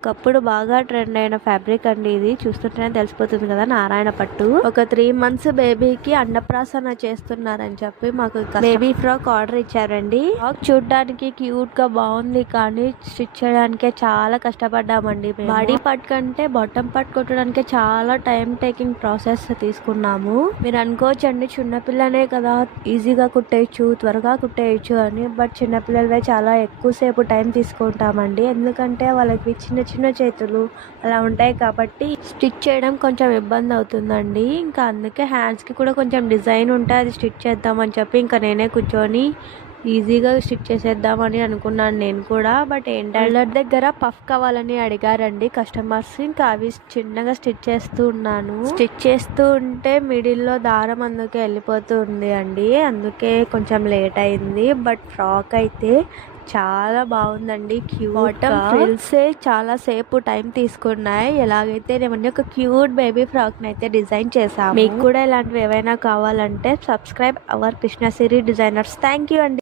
ఒకప్పుడు బాగా ట్రెండ్ అయిన ఫ్యాబ్రిక్ అండి ఇది. చూస్తుంటేనే తెలిసిపోతుంది కదా, నారాయణ పట్టు. ఒక 3 months బేబీకి అన్నప్రాసన చేస్తున్నారని చెప్పి మాకు బేబీ ఫ్రాక్ ఆర్డర్ ఇచ్చారండి. ఫ్రాక్ చూడడానికి క్యూట్ గా బాగుంది, కానీ స్టిచ్ చేయడానికే చాలా కష్టపడ్డామండి. బాడీ పార్ట్ కంటే బాటమ్ పార్ట్ కుట్టడానికే చాలా టైం టేకింగ్ ప్రాసెస్ తీసుకున్నాము. మీరు అనుకోవచ్చండి చిన్నపిల్లనే కదా ఈజీగా కుట్టేయచ్చు, త్వరగా కుట్టేయచ్చు అని. బట్ చిన్నపిల్లలవే చాలా ఎక్కువసేపు టైం తీసుకుంటామండి. ఎందుకంటే వాళ్ళకి చిన్న చిన్న చేతులు అలా ఉంటాయి కాబట్టి స్టిచ్ చేయడం కొంచెం ఇబ్బంది అవుతుందండి. ఇంకా అందుకే హ్యాండ్స్ కి కూడా కొంచెం డిజైన్ ఉంటే అది స్టిచ్ చేద్దామని చెప్పి ఇంకా నేనే కూర్చొని ఈజీగా స్టిచ్ చేసేద్దామని అనుకున్నాను నేను కూడా. బట్ ఏంటంటే దగ్గర పఫ్ కావాలని అడిగారండి కస్టమర్స్. ఇంకా అవి చిన్నగా స్టిచ్ చేస్తూ ఉన్నాను. స్టిచ్ చేస్తూ ఉంటే మిడిల్ లో దారం అందుకే వెళ్ళిపోతుంది అండి, అందుకే కొంచెం లేట్ అయింది. బట్ ఫ్రాక్ అయితే చాలా బాగుందండి. బాటమ్ ఫ్రిల్స్ చాలా సేపు టైం తీసుకున్నాయి. ఎలాగైతే నేను ఒక క్యూట్ బేబీ ఫ్రాక్ అయితే డిజైన్ చేశాను. మీకు కూడా ఇలాంటివి ఏవైనా కావాలంటే subscribe our Krishnasri designers. Thank you అండి.